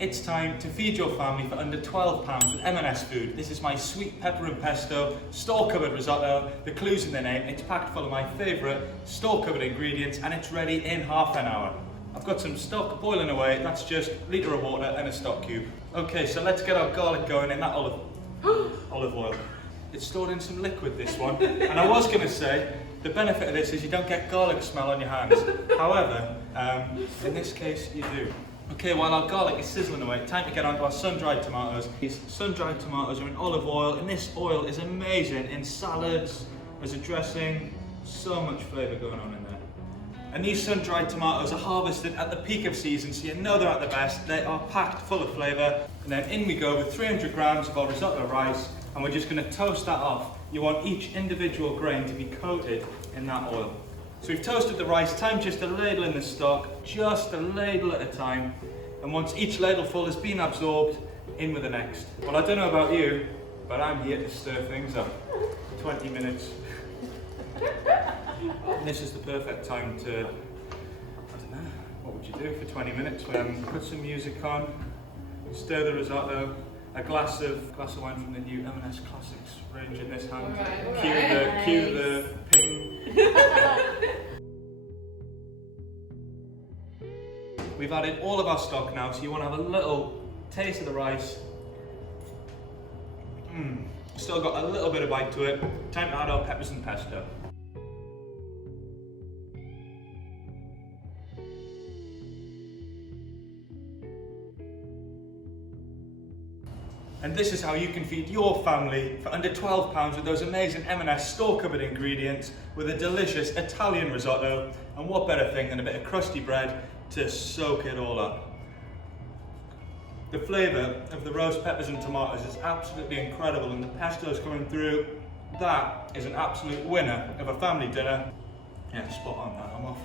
It's time to feed your family for under £12 with M&S Food. This is my sweet pepper and pesto store-covered risotto. The clue's in the name. It's packed full of my favourite store-covered ingredients and it's ready in half an hour. I've got some stock boiling away. That's just a litre of water and a stock cube. Okay, so let's get our garlic going in that olive oil. It's stored in some liquid, this one. And I was going to say, the benefit of this is you don't get garlic smell on your hands. However, in this case, you do. Okay, while our garlic is sizzling away, time to get on to our sun-dried tomatoes. These sun-dried tomatoes are in olive oil, and this oil is amazing in salads, as a dressing, so much flavour going on in there. And these sun-dried tomatoes are harvested at the peak of season, so you know they're at the best. They are packed full of flavour. And then in we go with 300 grams of our risotto rice, and we're just going to toast that off. You want each individual grain to be coated in that oil. So we've toasted the rice, time just to ladle in the stock, just a ladle at a time. And once each ladleful has been absorbed, in with the next. Well, I don't know about you, but I'm here to stir things up. 20 minutes. And this is the perfect time to, I don't know, what would you do for 20 minutes? Put some music on, stir the risotto, a glass of wine from the new M&S Classics range in this hand. Cue the ping. We've added all of our stock now, so you want to have a little taste of the rice. Still got a little bit of bite to it. Time to add our peppers and pesto. And this is how you can feed your family for under £12 with those amazing M&S store-covered ingredients with a delicious Italian risotto. And what better thing than a bit of crusty bread to soak it all up. The flavour of the roast peppers and tomatoes is absolutely incredible, and the pesto's coming through. That is an absolute winner of a family dinner. Yeah, spot on that, I'm off.